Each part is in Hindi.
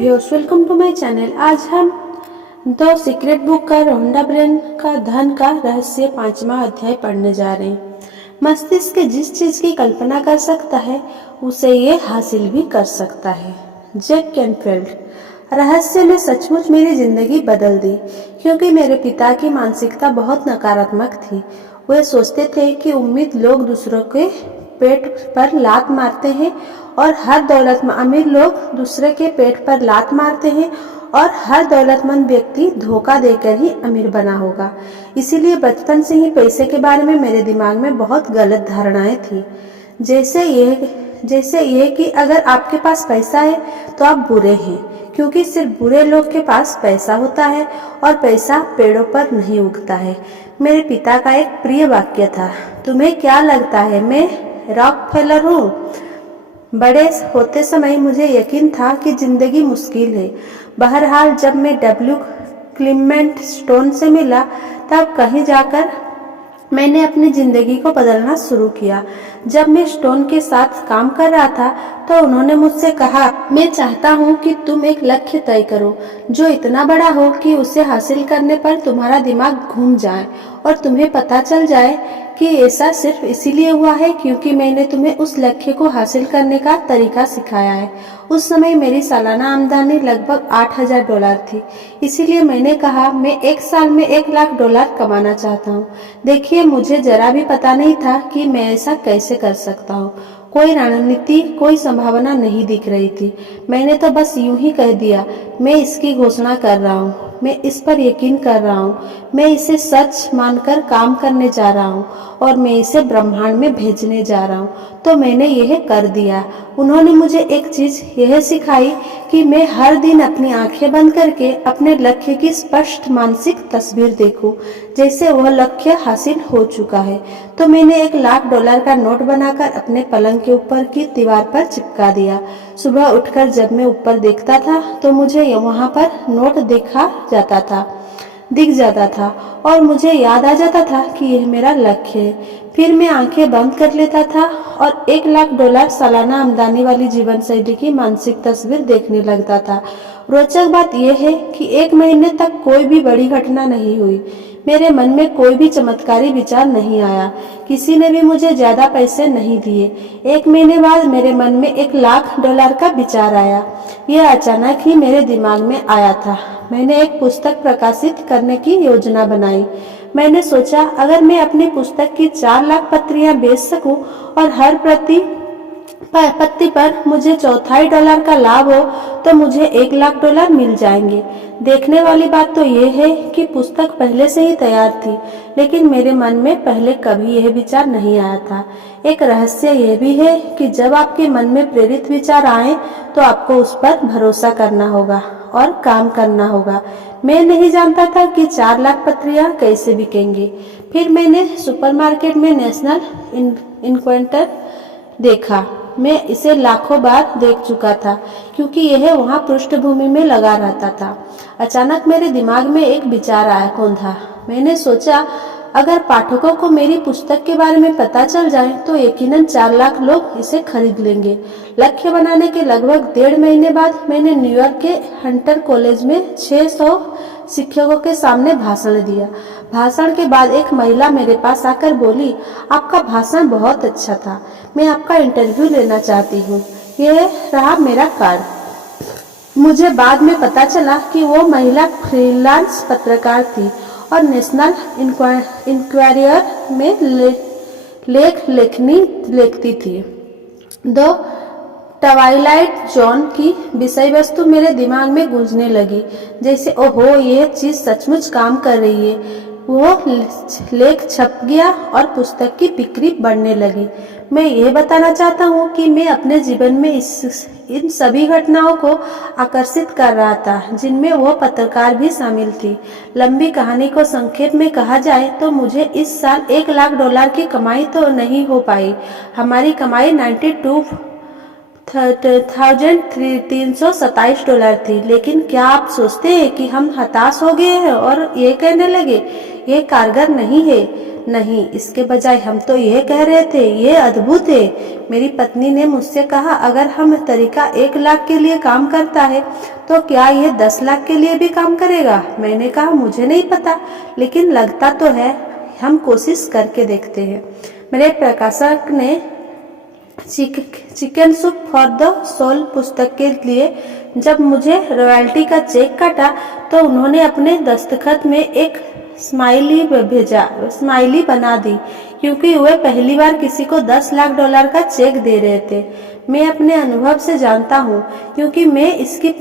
Viewers, welcome to my channel. आज हम द सीक्रेट बुक का रोंडा ब्रेन का धन का रहस्य 5वां अध्याय पढ़ने जा रहे हैं। मस्तिष्क जिस चीज की कल्पना कर सकता है उसे ये हासिल भी कर सकता है। Jack Canfield. रहस्य ने सचमुच मेरी जिंदगी बदल दी, क्योंकि मेरे पिता की मानसिकता बहुत नकारात्मक थी। वे सोचते थे कि उम्मीद लोग दूसरों के पेट पर लात मारते हैं और हर दौलतमंद अमीर लोग दूसरे के पेट पर लात मारते हैं और हर दौलतमंद व्यक्ति धोखा देकर ही अमीर बना होगा। इसीलिए बचपन से ही पैसे के बारे में मेरे दिमाग में बहुत गलत धारणाएं थी। जैसे ये कि अगर आपके पास पैसा है तो आप बुरे हैं, क्योंकि सिर्फ बुरे लोग के पास पैसा होता है और पैसा पेड़ों पर नहीं उगता है। मेरे पिता का एक प्रिय वाक्य था, तुम्हें क्या लगता है मैं रॉकफेलर हूँ? बड़े होते समय मुझे यकीन था कि जिंदगी मुश्किल है। बहरहाल जब मैं डब्ल्यू क्लीमेंट स्टोन से मिला तब कहीं जाकर मैंने अपनी जिंदगी को बदलना शुरू किया। जब मैं स्टोन के साथ काम कर रहा था तो उन्होंने मुझसे कहा, मैं चाहता हूँ कि तुम एक लक्ष्य तय करो जो इतना बड़ा हो कि उसे हासिल करने पर तुम्हारा दिमाग घूम जाए और तुम्हें पता चल जाए कि ऐसा सिर्फ इसीलिए हुआ है क्योंकि मैंने तुम्हें उस लक्ष्य को हासिल करने का तरीका सिखाया है। उस समय मेरी सालाना आमदनी लगभग $8,000 थी। इसीलिए मैंने कहा, मैं एक साल में $1,00,000 कमाना चाहता हूँ। देखिए, मुझे जरा भी पता नहीं था कि मैं ऐसा कैसे कर सकता हूँ। कोई रणनीति, कोई संभावना नहीं दिख रही थी। मैंने तो बस यूं ही कह दिया, मैं इसकी घोषणा कर रहा हूँ, मैं इस पर यकीन कर रहा हूँ, मैं इसे सच मानकर काम करने जा रहा हूँ और मैं इसे ब्रह्मांड में भेजने जा रहा हूँ। तो मैंने यह कर दिया। उन्होंने मुझे एक चीज यह सिखाई कि मैं हर दिन अपनी आंखें बंद करके अपने लक्ष्य की स्पष्ट मानसिक तस्वीर देखूं, जैसे वह लक्ष्य हासिल हो चुका है। तो मैंने $1,00,000 का नोट बनाकर अपने पलंग के ऊपर की दीवार पर चिपका दिया। सुबह उठकर जब मैं ऊपर देखता था तो मुझे वहां पर नोट दिख जाता था और मुझे याद आ जाता था कि यह मेरा लक्ष्य है। फिर मैं आंखें बंद कर लेता था और $1,00,000 सालाना आमदनी वाली जीवन शैली की मानसिक तस्वीर देखने लगता था। रोचक बात यह है कि 1 महीने तक कोई भी बड़ी घटना नहीं हुई। मेरे मन में कोई भी चमत्कारी विचार नहीं आया। किसी ने भी मुझे ज्यादा पैसे नहीं दिए। 1 महीने बाद मेरे मन में $1,00,000 का विचार आया। यह अचानक ही मेरे दिमाग में आया था। मैंने एक पुस्तक प्रकाशित करने की योजना बनाई। मैंने सोचा, अगर मैं अपनी पुस्तक की 4 लाख प्रतियां बेच सकूं और हर पत्ती पर मुझे $0.25 का लाभ हो तो मुझे $1,00,000 मिल जाएंगे। देखने वाली बात तो यह है कि पुस्तक पहले से ही तैयार थी, लेकिन मेरे मन में पहले कभी यह विचार नहीं आया था। एक रहस्य यह भी है कि जब आपके मन में प्रेरित विचार आए तो आपको उस पर भरोसा करना होगा और काम करना होगा। मैं नहीं जानता था कि 4 लाख पत्रियां कैसे बिकेंगी। फिर मैंने सुपरमार्केट में नेशनल इन्क्वेंटर देखा। मैं इसे लाखों बार देख चुका था, क्योंकि यह वहां पृष्ठभूमि में लगा रहता था। अचानक मेरे दिमाग में एक विचार आया, कौन था? मैंने सोचा, अगर पाठकों को मेरी पुस्तक के बारे में पता चल जाए तो यकीनन 4 लाख लोग इसे खरीद लेंगे। लक्ष्य बनाने के लगभग 1.5 महीने बाद मैंने न्यूयॉर्क के हंटर कॉलेज में 600 शिक्षकों के सामने भाषण दिया। भाषण के बाद एक महिला मेरे पास आकर बोली, आपका भाषण बहुत अच्छा था, मैं आपका इंटरव्यू लेना चाहती हूँ। यह रहा मेरा कार्ड। मुझे बाद में पता चला कि वो महिला फ्रीलांस पत्रकार थी और नेशनल इंक्वायरर में लेख लिखती थी। द ट्वाइलाइट जोन की विषय वस्तु मेरे दिमाग में गूंजने लगी, जैसे ओहो, यह चीज सचमुच काम कर रही है। वो लेख छप गया और पुस्तक की बिक्री बढ़ने लगी। मैं यह बताना चाहता हूँ कि मैं अपने जीवन में इन सभी घटनाओं को आकर्षित कर रहा था, जिनमें वो पत्रकार भी शामिल थी। लंबी कहानी को संक्षेप में कहा जाए तो मुझे इस साल $1,00,000 की कमाई तो नहीं हो पाई। हमारी कमाई $92,327 थी। लेकिन क्या आप सोचते हैं कि हम हताश हो गए हैं और ये कहने लगे, ये कारगर नहीं है? नहीं, इसके बजाय हम तो यह कह रहे थे, ये अद्भुत है। मेरी पत्नी ने मुझसे कहा, अगर हम तरीका 1 लाख के लिए काम करता है तो क्या यह 10 लाख के लिए भी काम करेगा? मैंने कहा, मुझे नहीं पता, लेकिन लगता तो है, हम कोशिश करके देखते हैं। मेरे प्रकाशक ने chicken soup for the soul पुस्तक के लिए जब मुझे रॉयल्टी का चेक काटा तो उन्होंने अपने दस्तखत में एक स्माइली बना दी, क्योंकि वे पहली बार किसी को $10 लाख का चेक दे रहे थे। मैं अपने अनुभव से जानता हूँ, क्योंकि मैं इसकी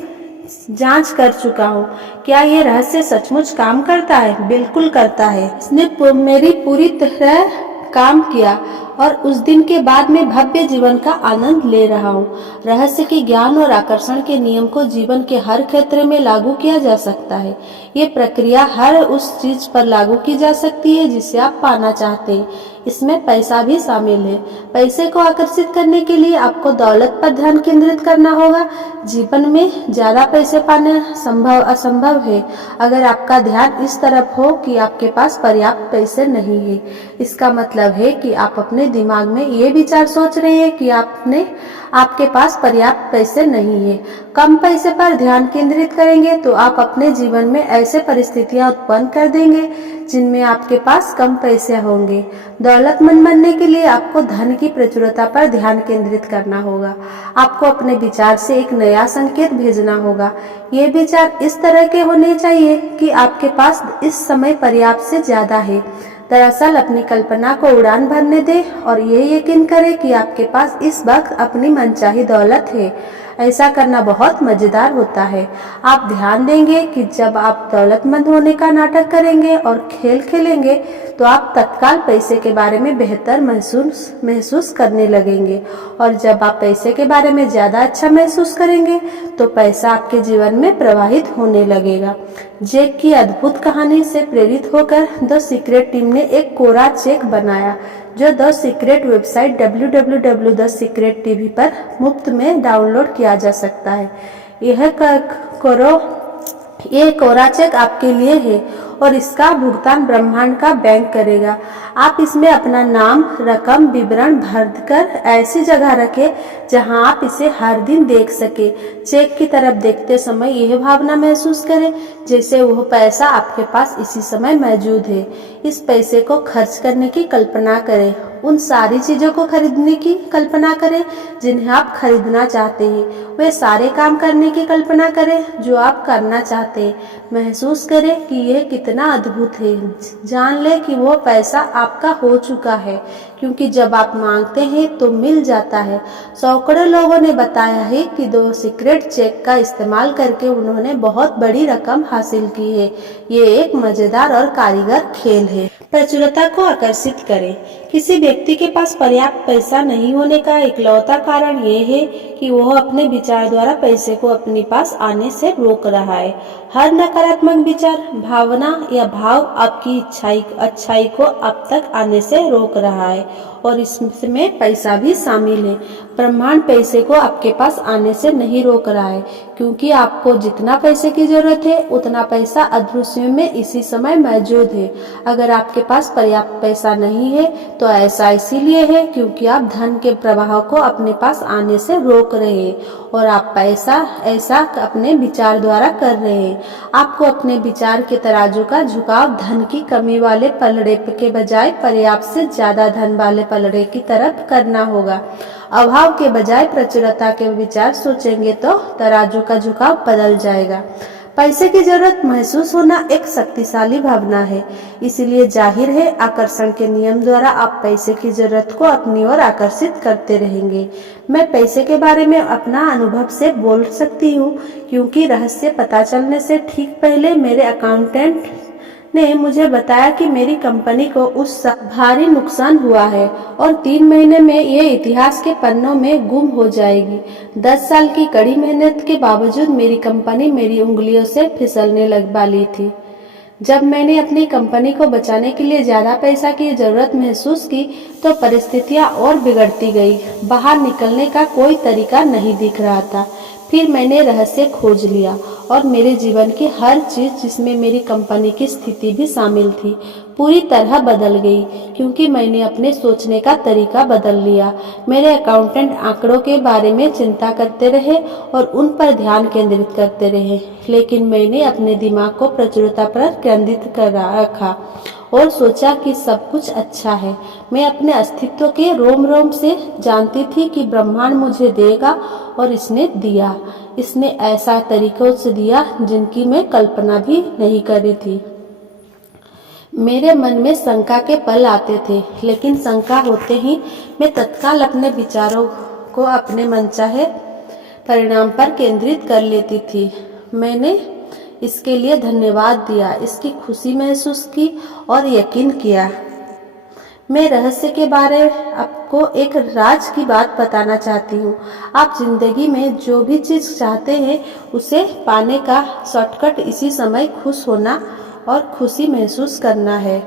जांच कर चुका हूँ। क्या ये रहस्य सचमुच काम करता है? बिल्कुल करता है। इसने मेरी पूरी तरह काम किया और उस दिन के बाद मैं भव्य जीवन का आनंद ले रहा हूँ। रहस्य के ज्ञान और आकर्षण के नियम को जीवन के हर क्षेत्र में लागू किया जा सकता है। ये प्रक्रिया हर उस चीज पर लागू की जा सकती है जिसे आप पाना चाहते हैं। इसमें पैसा भी शामिल है। पैसे को आकर्षित करने के लिए आपको दौलत पर ध्यान केंद्रित करना होगा। जीवन में ज्यादा पैसे पाना असंभव है अगर आपका ध्यान इस तरफ हो कि आपके पास पर्याप्त पैसे नहीं है। इसका मतलब है कि आप अपने दिमाग में ये विचार सोच रहे हैं कि आपके पास पर्याप्त पैसे नहीं है। कम पैसे पर ध्यान केंद्रित करेंगे तो आप अपने जीवन में ऐसे परिस्थितियां उत्पन्न कर देंगे जिनमें आपके पास कम पैसे होंगे। दौलतमंद बनने के लिए आपको धन की प्रचुरता पर ध्यान केंद्रित करना होगा। आपको अपने विचार से एक नया संकेत भेजना होगा। ये विचार इस तरह के होने चाहिए कि आपके पास इस समय पर्याप्त से ज्यादा है। दरअसल अपनी कल्पना को उड़ान भरने दें और ये यकीन करें कि आपके पास इस वक्त अपनी मनचाही दौलत है। ऐसा करना बहुत मजेदार होता है। आप ध्यान देंगे कि जब आप दौलतमंद होने का नाटक करेंगे और खेल खेलेंगे तो आप तत्काल पैसे के बारे में बेहतर महसूस करने लगेंगे, और जब आप पैसे के बारे में ज्यादा अच्छा महसूस करेंगे तो पैसा आपके जीवन में प्रवाहित होने लगेगा। जैक की अद्भुत कहानी से प्रेरित होकर द सीक्रेट टीम ने एक कोरा चेक बनाया जो द सीक्रेट वेबसाइट www.thesecrettv पर मुफ्त में डाउनलोड किया जा सकता है। ये कोरा चेक आपके लिए है और इसका भुगतान ब्रह्मांड का बैंक करेगा। आप इसमें अपना नाम, रकम, विवरण भरकर ऐसी जगह रखें जहां आप इसे हर दिन देख सके। चेक की तरफ देखते समय यह भावना महसूस करें जैसे वह पैसा आपके पास इसी समय मौजूद है। इस पैसे को खर्च करने की कल्पना करें। उन सारी चीजों को खरीदने की कल्पना करें जिन्हें आप खरीदना चाहते हैं। वे सारे काम करने की कल्पना करें जो आप करना चाहते हैं। महसूस करें कि यह कितना अद्भुत है। जान लें कि वो पैसा आपका हो चुका है, क्योंकि जब आप मांगते हैं तो मिल जाता है। सैकड़ों लोगों ने बताया है कि द सीक्रेट चेक का इस्तेमाल करके उन्होंने बहुत बड़ी रकम हासिल की है। ये एक मजेदार और कारीगर खेल है। प्रचुरता को आकर्षित करें। किसी व्यक्ति के पास पर्याप्त पैसा नहीं होने का इकलौता कारण ये है कि वह अपने विचार द्वारा पैसे को अपने पास आने से रोक रहा है। हर नकारात्मक विचार, भावना या भाव आपकी अच्छाई को अब तक आने से रोक रहा है, और इसमें पैसा भी शामिल है। ब्रह्मांड पैसे को आपके पास आने से नहीं रोक रहा है, क्योंकि आपको जितना पैसे की जरूरत है उतना पैसा अदृश्य में इसी समय मौजूद है। अगर आपके पास पर्याप्त पैसा नहीं है तो ऐसा इसीलिए है क्योंकि आप धन के प्रवाह को अपने पास आने से रोक रहे हैं, और आप ऐसा अपने विचार द्वारा कर रहे हैं। आपको अपने विचार के तराजू का झुकाव धन की कमी वाले पलड़े के बजाय पर्याप्त से ज्यादा धन वाले पलड़े की तरफ करना होगा। अभाव के बजाय प्रचुरता के विचार सोचेंगे तो तराजू का झुकाव बदल जाएगा। पैसे की जरूरत महसूस होना एक शक्तिशाली भावना है, इसलिए जाहिर है आकर्षण के नियम द्वारा आप पैसे की जरूरत को अपनी ओर आकर्षित करते रहेंगे। मैं पैसे के बारे में अपना अनुभव से बोल सकती हूँ, क्योंकि रहस्य पता चलने से ठीक पहले मेरे अकाउंटेंट ने मुझे बताया कि मेरी कंपनी को उस भारी नुकसान हुआ है और 3 महीने में ये इतिहास के पन्नों में गुम हो जाएगी। 10 साल की कड़ी मेहनत के बावजूद मेरी कंपनी मेरी उंगलियों से फिसलने लग वाली थी। जब मैंने अपनी कंपनी को बचाने के लिए ज्यादा पैसा की जरूरत महसूस की तो परिस्थितियां और बिगड़ती गई। बाहर निकलने का कोई तरीका नहीं दिख रहा था। फिर मैंने रहस्य खोज लिया और मेरे जीवन की हर चीज़, जिसमें मेरी कंपनी की स्थिति भी शामिल थी, पूरी तरह बदल गई, क्योंकि मैंने अपने सोचने का तरीका बदल लिया। मेरे अकाउंटेंट आंकड़ों के बारे में चिंता करते रहे और उन पर ध्यान केंद्रित करते रहे, लेकिन मैंने अपने दिमाग को प्रचुरता पर केंद्रित कर रखा और सोचा कि सब कुछ अच्छा है। मैं अपने अस्तित्व के रोम रोम से जानती थी कि ब्रह्मांड मुझे देगा, और इसने दिया। इसने ऐसा तरीकों से दिया जिनकी मैं कल्पना भी नहीं करी थी। मेरे मन में शंका के पल आते थे, लेकिन शंका होते ही मैं तत्काल अपने विचारों को अपने मनचाहे परिणाम पर केंद्रित कर लेती थी। मैंने इसके लिए धन्यवाद दिया, इसकी खुशी महसूस की और यकीन किया। मैं रहस्य के बारे आपको एक राज की बात बताना चाहती हूँ। आप जिंदगी में जो भी चीज़ चाहते हैं उसे पाने का शॉर्टकट इसी समय खुश होना और खुशी महसूस करना है।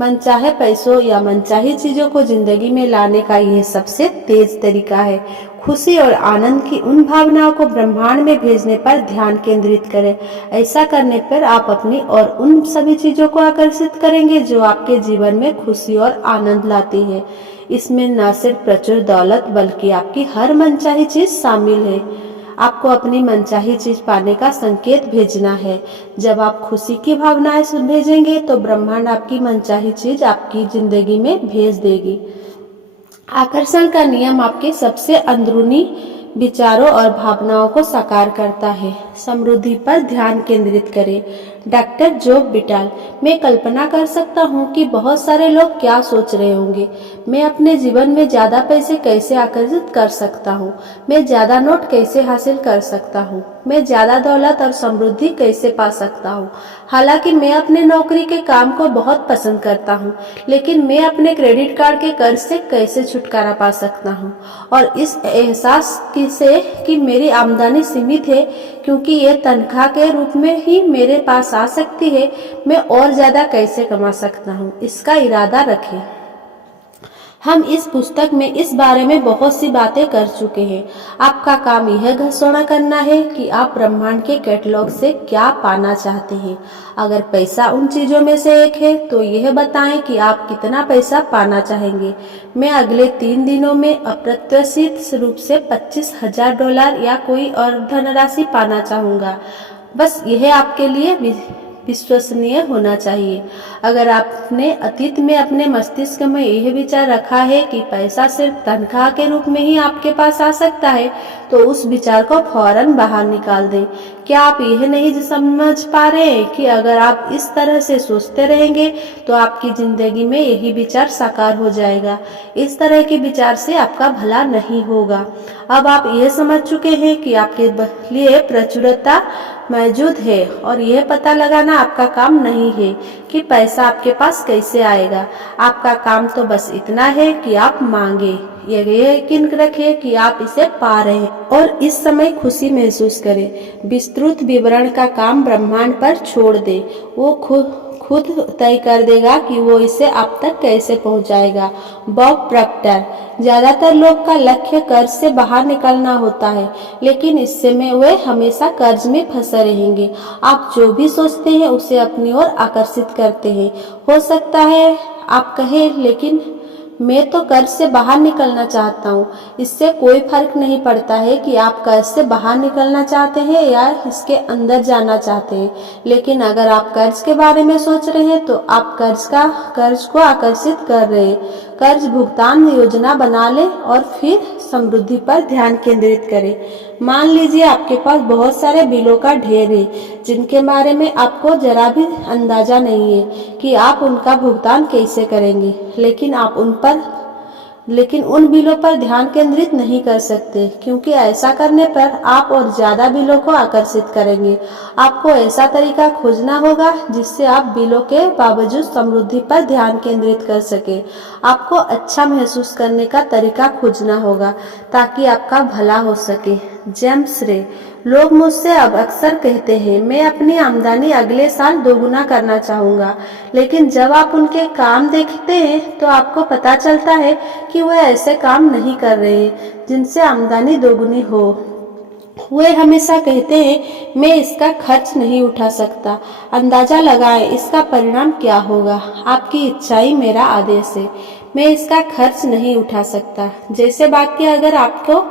मनचाहे पैसों या मनचाही चीज़ों को जिंदगी में लाने का यह सबसे तेज तरीका है। खुशी और आनंद की उन भावनाओं को ब्रह्मांड में भेजने पर ध्यान केंद्रित करें। ऐसा करने पर आप अपनी और उन सभी चीज़ों को आकर्षित करेंगे जो आपके जीवन में खुशी और आनंद लाती है। इसमें न सिर्फ प्रचुर दौलत बल्कि आपकी हर मनचाही चीज़ शामिल है। आपको अपनी मनचाही चीज पाने का संकेत भेजना है। जब आप खुशी की भावनाएं भेजेंगे तो ब्रह्मांड आपकी मनचाही चीज आपकी जिंदगी में भेज देगी। आकर्षण का नियम आपके सबसे अंदरूनी विचारों और भावनाओं को साकार करता है। समृद्धि पर ध्यान केंद्रित करें। डॉक्टर जोब बिटाल। मैं कल्पना कर सकता हूँ कि बहुत सारे लोग क्या सोच रहे होंगे। मैं अपने जीवन में ज्यादा पैसे कैसे आकर्षित कर सकता हूँ? मैं ज्यादा नोट कैसे हासिल कर सकता हूँ? मैं ज्यादा दौलत और समृद्धि कैसे पा सकता हूँ? हालांकि मैं अपने नौकरी के काम को बहुत पसंद करता हूँ, लेकिन मैं अपने क्रेडिट कार्ड के कर्ज से कैसे छुटकारा पा सकता हूँ? और इस एहसास से कि मेरी आमदनी सीमित है, क्योंकि ये तनख्वाह के रूप में ही मेरे पास आ सकती है, मैं और ज्यादा कैसे कमा सकता हूँ, इसका इरादा रखें। हम इस पुस्तक में इस बारे में बहुत सी बातें कर चुके हैं। आपका काम यह घोषणा करना है कि आप ब्रह्मांड के कैटलॉग से क्या पाना चाहते हैं। अगर पैसा उन चीजों में से एक है तो यह बताएं कि आप कितना पैसा पाना चाहेंगे। मैं अगले 3 दिनों में अप्रत्याशित रूप से $25,000 या कोई और धनराशि पाना चाहूंगा। बस यह आपके लिए विश्वसनीय होना चाहिए। अगर आपने अतीत में अपने मस्तिष्क में यह विचार रखा है कि पैसा सिर्फ तनख्वाह के रूप में ही आपके पास आ सकता है, तो उस विचार को फौरन बाहर निकाल दें। क्या आप यह नहीं समझ पा रहे हैं कि अगर आप इस तरह से सोचते रहेंगे तो आपकी जिंदगी में यही विचार साकार हो जाएगा। इस तरह के विचार से आपका भला नहीं होगा। अब आप यह समझ चुके हैं कि आपके लिए प्रचुरता मौजूद है और यह पता लगाना आपका काम नहीं है कि पैसा आपके पास कैसे आएगा। आपका काम तो बस इतना है कि आप मांगे, यह यकीन रखें कि आप इसे पा रहे हैं और इस समय खुशी महसूस करें। विस्तृत विवरण का काम ब्रह्मांड पर छोड़ दें। वो खुद तय कर देगा कि वो इसे आप तक कैसे पहुंचाएगा। Bob Procter. ज्यादातर लोग का लक्ष्य कर्ज से बाहर निकलना होता है, लेकिन इससे में वे हमेशा कर्ज में फंसे रहेंगे। आप जो भी सोचते हैं उसे अपनी ओर आकर्षित करते हैं। हो सकता है आप कहें, लेकिन मैं तो कर्ज से बाहर निकलना चाहता हूँ। इससे कोई फर्क नहीं पड़ता है कि आप कर्ज से बाहर निकलना चाहते हैं या इसके अंदर जाना चाहते हैं, लेकिन अगर आप कर्ज के बारे में सोच रहे हैं तो आप कर्ज को आकर्षित कर रहे हैं। कर्ज भुगतान योजना बना लें और फिर समृद्धि पर ध्यान केंद्रित करें। मान लीजिए आपके पास बहुत सारे बिलों का ढेर है जिनके बारे में आपको जरा भी अंदाजा नहीं है कि आप उनका भुगतान कैसे करेंगे, लेकिन उन बिलों पर ध्यान केंद्रित नहीं कर सकते, क्योंकि ऐसा करने पर आप और ज्यादा बिलों को आकर्षित करेंगे। आपको ऐसा तरीका खोजना होगा जिससे आप बिलों के बावजूद समृद्धि पर ध्यान केंद्रित कर सके। आपको अच्छा महसूस करने का तरीका खोजना होगा ताकि आपका भला हो सके। जेम्स रे। लोग मुझसे अब अक्सर कहते हैं मैं अपनी आमदनी अगले साल दोगुना करना चाहूंगा, लेकिन जब आप उनके काम देखते हैं तो आपको पता चलता है कि वह ऐसे काम नहीं कर रहे हैं जिनसे आमदनी दोगुनी हो वे हमेशा कहते हैं मैं इसका खर्च नहीं उठा सकता। अंदाजा लगाएं इसका परिणाम क्या होगा। आपकी इच्छा ही मेरा आदेश है। मैं इसका खर्च नहीं उठा सकता जैसे वाक्य अगर आपको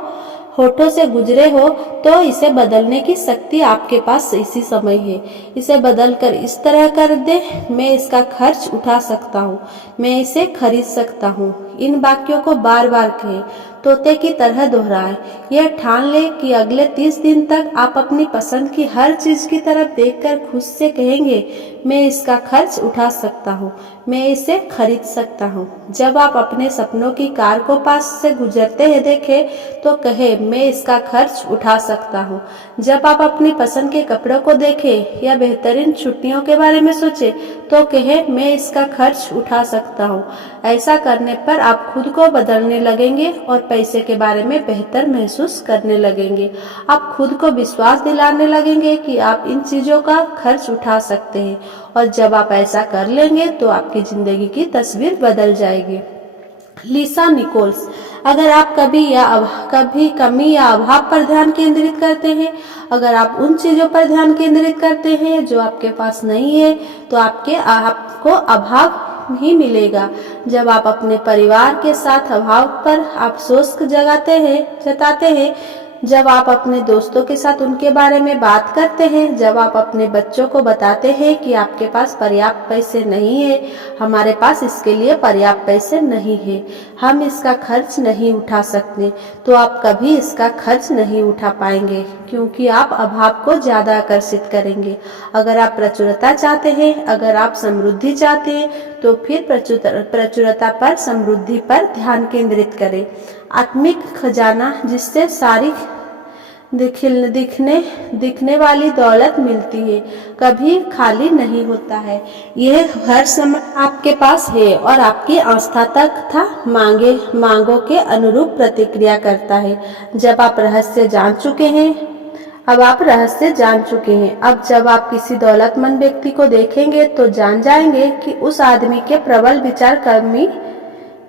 होठों से गुजरे हो तो इसे बदलने की शक्ति आपके पास इसी समय है। इसे बदलकर इस तरह कर दे, मैं इसका खर्च उठा सकता हूँ, मैं इसे खरीद सकता हूँ। इन वाक्यों को बार बार कहें, तोते की तरह दोहराएं। यह ठान ले कि अगले 30 दिन तक आप अपनी पसंद की हर चीज की तरफ देखकर खुद से कहेंगे मैं इसका खर्च उठा सकता हूँ, मैं इसे खरीद सकता हूँ। जब आप अपने सपनों की कार को पास से गुजरते हुए देखें तो कहे मैं इसका खर्च उठा सकता हूँ। जब आप अपनी पसंद के कपड़ों को देखें या बेहतरीन छुट्टियों के बारे में सोचे तो कहे मैं इसका खर्च उठा सकता हूँ। ऐसा करने पर आप खुद को बदलने लगेंगे और पैसे के बारे में बेहतर महसूस करने लगेंगे। आप खुद को विश्वास दिलाने लगेंगे कि आप इन चीजों का खर्च उठा सकते हैं और जब आप ऐसा कर लेंगे तो आपकी जिंदगी की तस्वीर बदल जाएगी। लिसा निकोल्स। अगर आप कभी कमी या अभाव पर ध्यान केंद्रित करते हैं, अगर आप उन चीजों पर ध्यान केंद्रित करते हैं जो आपके पास नहीं है तो आपको अभाव ही मिलेगा। जब आप अपने परिवार के साथ अभाव पर अफसोस जताते हैं, जब आप अपने दोस्तों के साथ उनके बारे में बात करते हैं, जब आप अपने बच्चों को बताते हैं कि आपके पास पर्याप्त पैसे नहीं है, हमारे पास इसके लिए पर्याप्त पैसे नहीं है, हम इसका खर्च नहीं उठा सकते, तो आप कभी इसका खर्च नहीं उठा पाएंगे क्योंकि आप अभाव को ज्यादा आकर्षित करेंगे। अगर आप प्रचुरता चाहते हैं, अगर आप समृद्धि चाहते हैं तो फिर प्रचुरता पर, समृद्धि पर ध्यान केंद्रित करें। आत्मिक खजाना जिससे सारी दिखने वाली दौलत मिलती है, कभी खाली नहीं होता है। यह हर समय आपके पास है और आपकी आस्था तथा मांगों के अनुरूप प्रतिक्रिया करता है। जब आप रहस्य जान चुके हैं, अब जब आप किसी दौलतमंद व्यक्ति को देखेंगे तो जान जाएंगे कि उस आदमी के प्रबल विचार कमी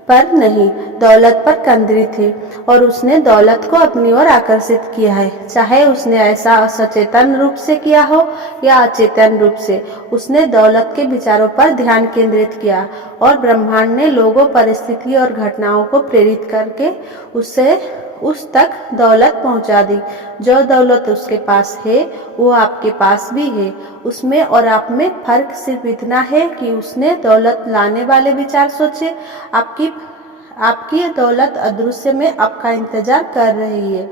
पर नहीं, दौलत पर केंद्रित है और उसने दौलत को अपनी ओर आकर्षित किया है। चाहे उसने ऐसा सचेतन रूप से किया हो या अचेतन रूप से, उसने दौलत के विचारों पर ध्यान केंद्रित किया और ब्रह्मांड ने लोगों, परिस्थिति और घटनाओं को प्रेरित करके उस तक दौलत पहुंचा दी। जो दौलत उसके पास है वो आपके पास भी है। उसमें और आप में फर्क सिर्फ इतना है कि उसने दौलत लाने वाले विचार सोचे। आपकी दौलत अदृश्य में आपका इंतजार कर रही है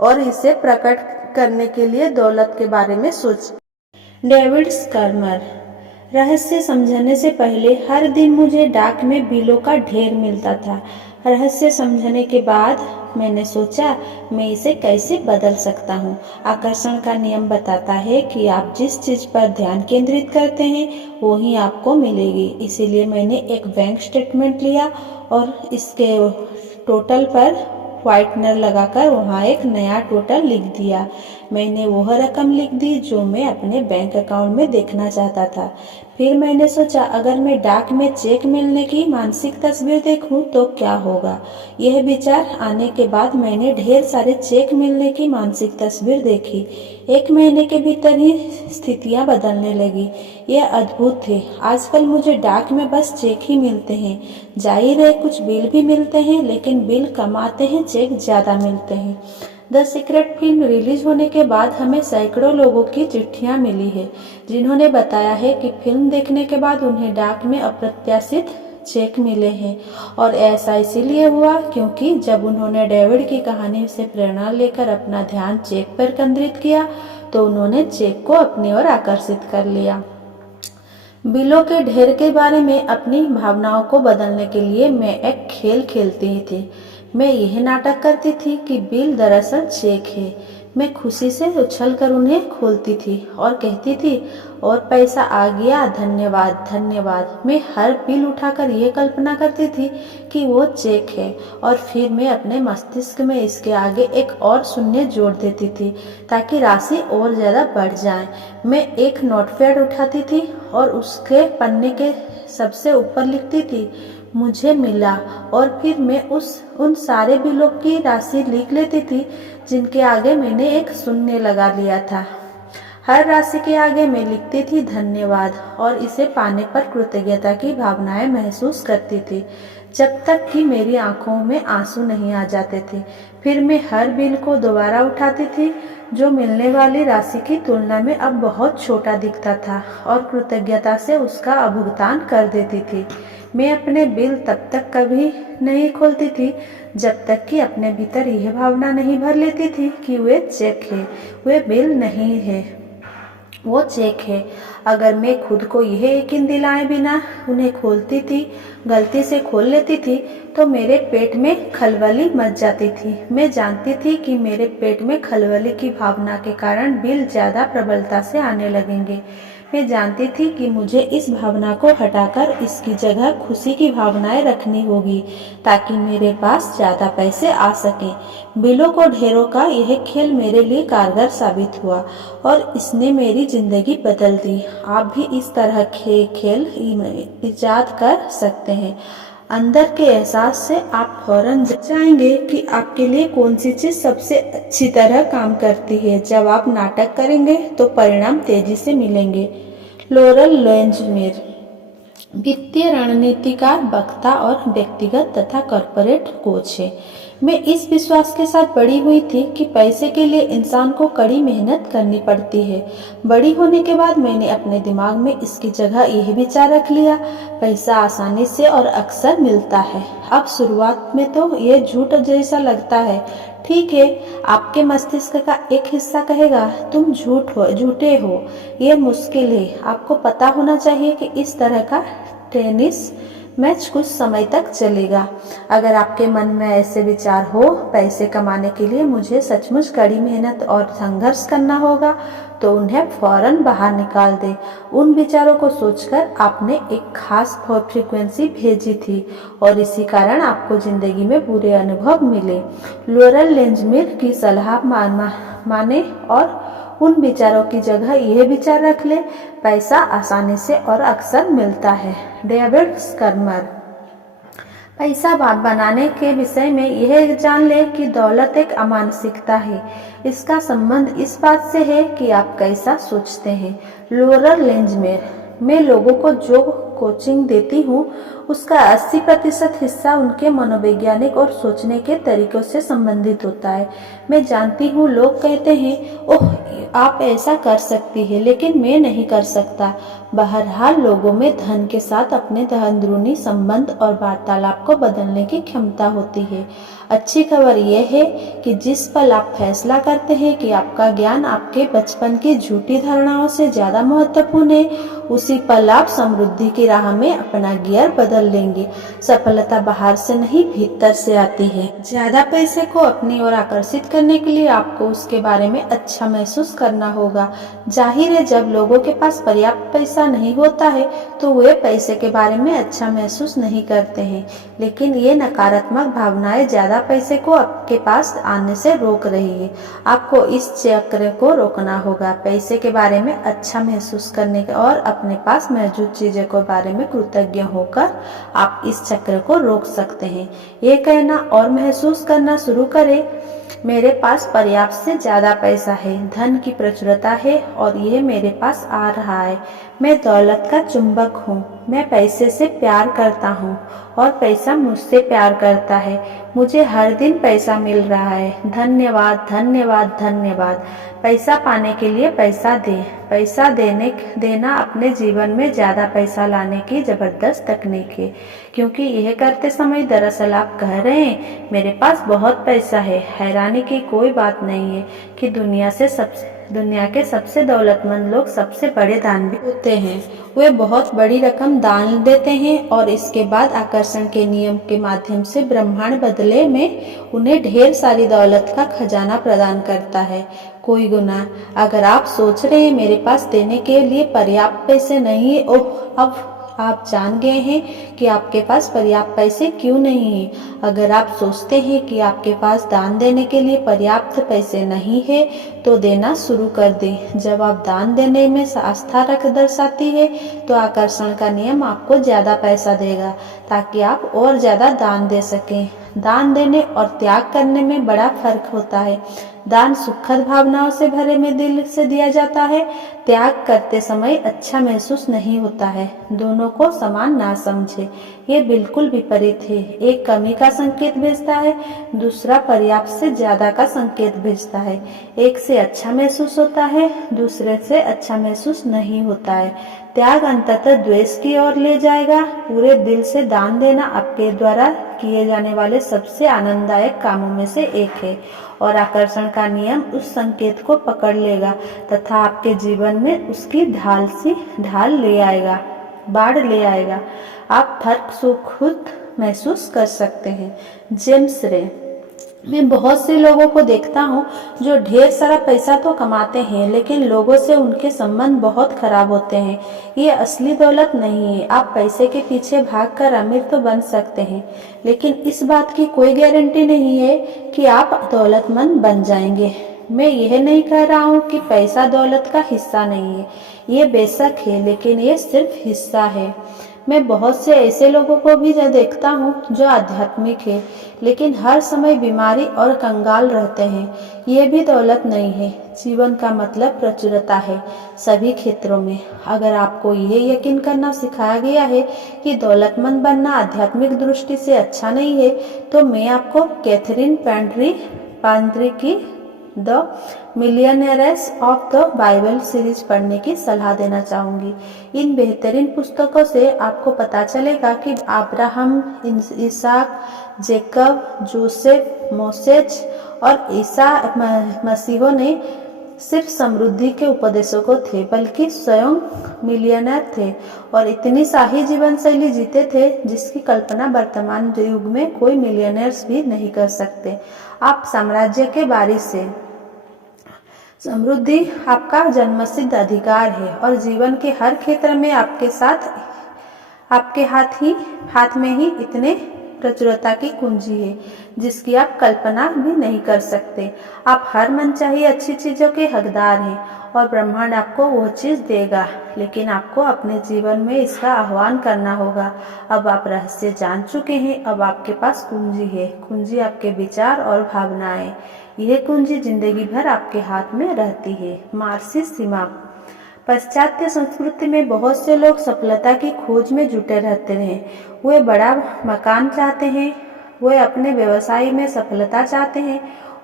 और इसे प्रकट करने के लिए दौलत के बारे में सोचिए। डेविड स्कर्मर। रहस्य समझने से पहले हर दिन मुझे डाक में बिलों का ढेर मिलता था। रहस्य समझने के बाद मैंने सोचा मैं इसे कैसे बदल सकता हूँ। आकर्षण का नियम बताता है कि आप जिस चीज पर ध्यान केंद्रित करते हैं वो ही आपको मिलेगी। इसीलिए मैंने एक बैंक स्टेटमेंट लिया और इसके टोटल पर व्हाइटनर लगाकर वहाँ एक नया टोटल लिख दिया। मैंने वह रकम लिख दी जो मैं अपने बैंक अकाउंट में देखना चाहता था। फिर मैंने सोचा अगर मैं डाक में चेक मिलने की मानसिक तस्वीर देखूं तो क्या होगा। यह विचार आने के बाद मैंने ढेर सारे चेक मिलने की मानसिक तस्वीर देखी। 1 महीने के भीतर ही स्थितियां बदलने लगी। यह अद्भुत थे। आजकल मुझे डाक में बस चेक ही मिलते हैं। जाहिर है कुछ बिल भी मिलते हैं, लेकिन बिल कम आते हैं, चेक ज्यादा मिलते हैं। द सीक्रेट फिल्म रिलीज होने के बाद हमें सैकड़ों लोगों की चिट्ठियां मिली है जिन्होंने बताया है कि फिल्म देखने के बाद उन्हें डाक में अप्रत्याशित चेक मिले हैं। और ऐसा इसीलिए हुआ क्योंकि जब उन्होंने डेविड की कहानी से प्रेरणा लेकर अपना ध्यान चेक पर केंद्रित किया तो उन्होंने चेक को अपनी ओर आकर्षित कर लिया। बिलों के ढेर के बारे में अपनी भावनाओं को बदलने के लिए मैं एक खेल खेलती थी। मैं यह नाटक करती थी कि बिल दरअसल चेक है। मैं खुशी से उछलकर उन्हें खोलती थी और कहती थी और पैसा आ गया, धन्यवाद धन्यवाद। मैं हर बिल उठाकर यह कल्पना करती थी कि वो चेक है और फिर मैं अपने मस्तिष्क में इसके आगे एक और शून्य जोड़ देती थी ताकि राशि और ज्यादा बढ़ जाए। मैं एक नोटपैड उठाती थी और उसके पन्ने के सबसे ऊपर लिखती थी मुझे मिला और फिर मैं उन सारे बिलों की राशि लिख लेती थी जिनके आगे मैंने एक शून्य लगा लिया था। हर राशि के आगे मैं लिखती थी धन्यवाद और इसे पाने पर कृतज्ञता की भावनाएं महसूस करती थी, जब तक कि मेरी आंखों में आंसू नहीं आ जाते थे। फिर मैं हर बिल को दोबारा उठाती थी जो मिलने वाली राशि की तुलना में अब बहुत छोटा दिखता था और कृतज्ञता से उसका भुगतान कर देती थी। मैं अपने बिल तब तक कभी नहीं खोलती थी जब तक कि अपने भीतर यह भावना नहीं भर लेती थी कि वे चेक है, वे बिल नहीं है, वो चेक है। अगर मैं खुद को यह यकीन दिलाए बिना उन्हें खोलती थी, गलती से खोल लेती थी, तो मेरे पेट में खलबली मच जाती थी। मैं जानती थी कि मेरे पेट में खलबली की भावना के कारण बिल ज्यादा प्रबलता से आने लगेंगे। मैं जानती थी कि मुझे इस भावना को हटाकर इसकी जगह खुशी की भावनाएं रखनी होगी ताकि मेरे पास ज्यादा पैसे आ सकें। बिलों को ढेरों का यह खेल मेरे लिए कारगर साबित हुआ और इसने मेरी जिंदगी बदल दी। आप भी इस तरह के खेल इजाद कर सकते हैं। अंदर के एहसास से आप फौरन जाएंगे कि आपके लिए कौन सी चीज सबसे अच्छी तरह काम करती है। जब आप नाटक करेंगे तो परिणाम तेजी से मिलेंगे। लोरल लेंजमेर वित्तीय रणनीतिकार, वक्ता और व्यक्तिगत तथा कॉर्पोरेट कोच है। मैं इस विश्वास के साथ बड़ी हुई थी कि पैसे के लिए इंसान को कड़ी मेहनत करनी पड़ती है। बड़ी होने के बाद मैंने अपने दिमाग में इसकी जगह यह विचार रख लिया, पैसा आसानी से और अक्सर मिलता है। अब शुरुआत में तो यह झूठ जैसा लगता है, ठीक है। आपके मस्तिष्क का एक हिस्सा कहेगा तुम झूठे हो, ये मुश्किल है। आपको पता होना चाहिए कि इस तरह का टेनिस मैच कुछ समय तक चलेगा। अगर आपके मन में ऐसे विचार हो, पैसे कमाने के लिए मुझे सचमुच कड़ी मेहनत और संघर्ष करना होगा, तो उन्हें फौरन बाहर निकाल दे। उन विचारों को सोचकर आपने एक खास फ्रीक्वेंसी भेजी थी और इसी कारण आपको जिंदगी में बुरे अनुभव मिले। लोरल लेंजमेर की सलाह माने और उन विचारों की जगह यह विचार रख ले, पैसा आसानी से और अक्सर मिलता है। डेविड स्कर्मर। पैसा बनाने के विषय में यह जान ले कि दौलत एक अमानसिकता है। इसका संबंध इस बात से है कि आप कैसा सोचते हैं। लोरल लेंजमेर। मैं लोगों को जो कोचिंग देती हूँ उसका 80% हिस्सा उनके मनोवैज्ञानिक और सोचने के तरीकों से संबंधित होता है। मैं जानती हूँ लोग कहते हैं ओह आप ऐसा कर सकती है, लेकिन मैं नहीं कर सकता। बहरहाल लोगों में धन के साथ अपने अंदरूनी संबंध और वार्तालाप को बदलने की क्षमता होती है। अच्छी खबर यह है कि जिस पल आप फैसला करते हैं कि आपका ज्ञान आपके बचपन की झूठी धारणाओं से ज्यादा महत्वपूर्ण है, उसी पल आप समृद्धि की राह में अपना गियर बदल लेंगे। सफलता बाहर से नहीं भीतर से आती है। ज्यादा पैसे को अपनी ओर आकर्षित करने के लिए आपको उसके बारे में अच्छा महसूस करना होगा। जाहिर है जब लोगों के पास पर्याप्त पैसा नहीं होता है तो वे पैसे के बारे में अच्छा महसूस नहीं करते हैं, लेकिन ये नकारात्मक भावनाएं ज्यादा पैसे को आपके पास आने से रोक रही है। आपको इस चक्र को रोकना होगा। पैसे के बारे में अच्छा महसूस करने और अपने पास मौजूद चीजों के बारे में कृतज्ञ होकर आप इस चक्र को रोक सकते हैं। ये कहना और महसूस करना शुरू करें, मेरे पास पर्याप्त से ज्यादा पैसा है, धन की प्रचुरता है और यह मेरे पास आ रहा है। मैं दौलत का चुंबक हूँ। मैं पैसे से प्यार करता हूँ और पैसा मुझसे प्यार करता है। मुझे हर दिन पैसा मिल रहा है। धन्यवाद धन्यवाद धन्यवाद। पैसा पाने के लिए पैसा दें। पैसा देना अपने जीवन में ज्यादा पैसा लाने की जबरदस्त तकनीक है, क्योंकि यह करते समय दरअसल आप कह रहे हैं मेरे पास बहुत पैसा है। हैरानी की कोई बात नहीं है कि दुनिया के सबसे दौलतमंद लोग सबसे बड़े दान भी होते हैं। वे बहुत बड़ी रकम दान देते हैं और इसके बाद आकर्षण के नियम के माध्यम से ब्रह्मांड बदले में उन्हें ढेर सारी दौलत का खजाना प्रदान करता है। कोई गुना। अगर आप सोच रहे हैं मेरे पास देने के लिए पर्याप्त पैसे नहीं है, ओह अब आप जान गए हैं कि आपके पास पर्याप्त पैसे क्यों नहीं हैं। अगर आप सोचते हैं कि आपके पास दान देने के लिए पर्याप्त पैसे नहीं है तो देना शुरू कर दें। जब आप दान देने में आस्था रख दर्शाती है तो आकर्षण का नियम आपको ज़्यादा पैसा देगा ताकि आप और ज़्यादा दान दे सकें। दान देने और त्याग करने में बड़ा फर्क होता है। दान सुखद भावनाओं से भरे में दिल से दिया जाता है। त्याग करते समय अच्छा महसूस नहीं होता है। दोनों को समान ना समझे, ये बिल्कुल विपरीत है। एक कमी का संकेत भेजता है, दूसरा पर्याप्त से ज्यादा का संकेत भेजता है। एक से अच्छा महसूस होता है, दूसरे से अच्छा महसूस नहीं होता है। त्याग अंततः द्वेष की ओर ले जाएगा। पूरे दिल से दान देना आपके द्वारा किए जाने वाले सबसे आनंददायक कामों में से एक है और आकर्षण का नियम उस संकेत को पकड़ लेगा तथा आपके जीवन में उसकी ढाल ले आएगा, बाढ़ ले आएगा। आप फर्क से खुद महसूस कर सकते हैं। जेम्स रे। मैं बहुत से लोगों को देखता हूँ जो ढेर सारा पैसा तो कमाते हैं लेकिन लोगों से उनके संबंध बहुत खराब होते हैं। ये असली दौलत नहीं है। आप पैसे के पीछे भागकर अमीर तो बन सकते हैं लेकिन इस बात की कोई गारंटी नहीं है कि आप दौलतमंद बन जाएंगे। मैं यह नहीं कह रहा हूँ कि पैसा दौलत का हिस्सा नहीं है, ये बेशक है, लेकिन ये सिर्फ हिस्सा है। मैं बहुत से ऐसे लोगों को भी देखता हूँ जो आध्यात्मिक है लेकिन हर समय बीमारी और कंगाल रहते हैं। ये भी दौलत नहीं है। जीवन का मतलब प्रचुरता है सभी क्षेत्रों में। अगर आपको यह यकीन करना सिखाया गया है कि दौलतमंद बनना आध्यात्मिक दृष्टि से अच्छा नहीं है तो मैं आपको कैथरीन पैंड्री की the millionaires of the Bible series पढ़ने की सलाह देना चाहूंगी। इन बेहतरीन पुस्तकों से आपको पता चलेगा कि अब्राहम, इसहाक, जेकब, जोसेफ, मोसेस और ईसा मसीहों ने सिर्फ समृद्धि के उपदेशकों थे बल्कि स्वयं मिलियनर थे और इतनी शाही जीवन शैली जीते थे जिसकी कल्पना वर्तमान युग में कोई मिलियनर्स भी नहीं कर सकते। आप साम्राज्य के वारिस हैं। समृद्धि आपका जन्मसिद्ध अधिकार है और जीवन के हर क्षेत्र में आपके हाथ में ही इतने प्रचुरता की कुंजी है जिसकी आप कल्पना भी नहीं कर सकते। आप हर मनचाही अच्छी चीजों के हकदार हैं और ब्रह्मांड आपको वो चीज देगा, लेकिन आपको अपने जीवन में इसका आह्वान करना होगा। अब आप रहस्य जान चुके हैं। अब आपके पास कुंजी है। कुंजी आपके विचार और भावनाएं। यह कुंजी जिंदगी भर आपके हाथ में रहती है। मार्सी सीमा। पाश्चात्य संस्कृति में बहुत से लोग सफलता की खोज में जुटे रहते हैं। वे बड़ा मकान चाहते हैं, वे अपने व्यवसाय में सफलता चाहते हैं,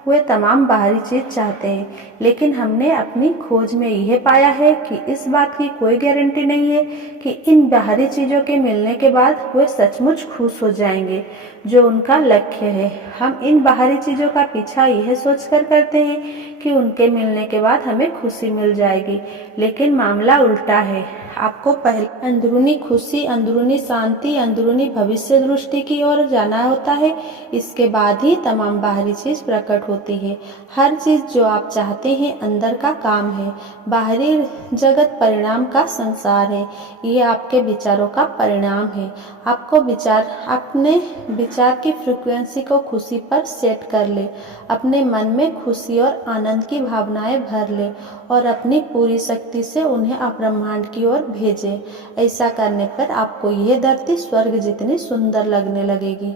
वे तमाम बाहरी चीज चाहते हैं, लेकिन हमने अपनी खोज में यह पाया है कि इस बात की कोई गारंटी नहीं है कि इन बाहरी चीजों के मिलने के बाद वे सचमुच खुश हो जाएंगे जो उनका लक्ष्य है। हम इन बाहरी चीजों का पीछा यह सोचकर करते हैं कि उनके मिलने के बाद हमें खुशी मिल जाएगी, लेकिन मामला उल्टा है। आपको पहले अंदरूनी खुशी, अंदरूनी शांति, अंदरूनी भविष्य दृष्टि की ओर जाना होता है। इसके बाद ही तमाम बाहरी चीज प्रकट होती है। हर चीज जो आप चाहते हैं अंदर का काम है। बाहरी जगत परिणाम का संसार है। ये आपके विचारों का परिणाम है। अपने विचार की फ्रीक्वेंसी को खुशी पर सेट कर ले। अपने मन में खुशी और आनंद की भावनाएं भर ले और अपनी पूरी शक्ति से उन्हें ब्रह्मांड की ओर भेजें। ऐसा करने पर आपको यह धरती स्वर्ग जितनी सुंदर लगने लगेगी।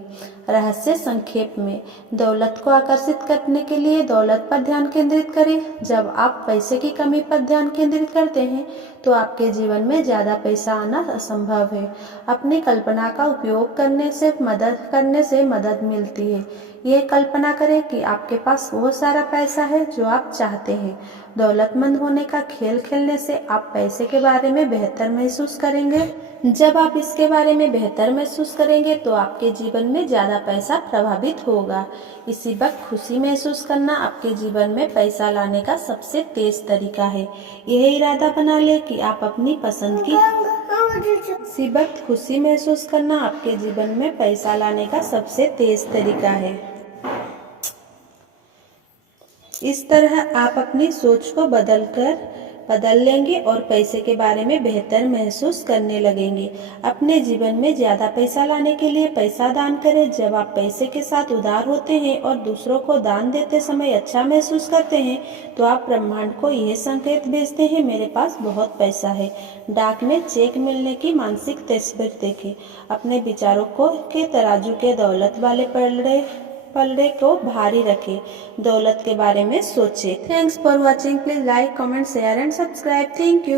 रहस्य संक्षेप में, दौलत को आकर्षित करने के लिए दौलत पर ध्यान केंद्रित करें। जब आप पैसे की कमी पर ध्यान केंद्रित करते हैं तो आपके जीवन में ज्यादा पैसा आना असंभव है। अपनी कल्पना का उपयोग करने से मदद मिलती है। ये कल्पना करें कि आपके पास वो सारा पैसा है जो आप चाहते हैं। दौलतमंद होने का खेल खेलने से आप पैसे के बारे में बेहतर महसूस करेंगे। जब आप इसके बारे में बेहतर महसूस करेंगे तो आपके जीवन में ज्यादा पैसा प्रभावित होगा। इसी वक्त खुशी महसूस करना आपके जीवन में पैसा लाने का सबसे तेज तरीका है। यह इरादा बना ले कि आप अपनी पसंद की इसी वक्त खुशी महसूस करना आपके जीवन में पैसा लाने का सबसे तेज तरीका है। इस तरह आप अपनी सोच को बदलकर बदल लेंगे और पैसे के बारे में बेहतर महसूस करने लगेंगे। अपने जीवन में ज्यादा पैसा लाने के लिए पैसा दान करें। जब आप पैसे के साथ उदार होते हैं और दूसरों को दान देते समय अच्छा महसूस करते हैं तो आप ब्रह्मांड को यह संकेत भेजते हैं, मेरे पास बहुत पैसा है। डाक में चेक मिलने की मानसिक तस्वीर देखें। अपने विचारों को के तराजू के दौलत वाले पलड़े को भारी रखें। दौलत के बारे में सोचें। Thanks for watching. Please like, comment, share and subscribe. Thank you.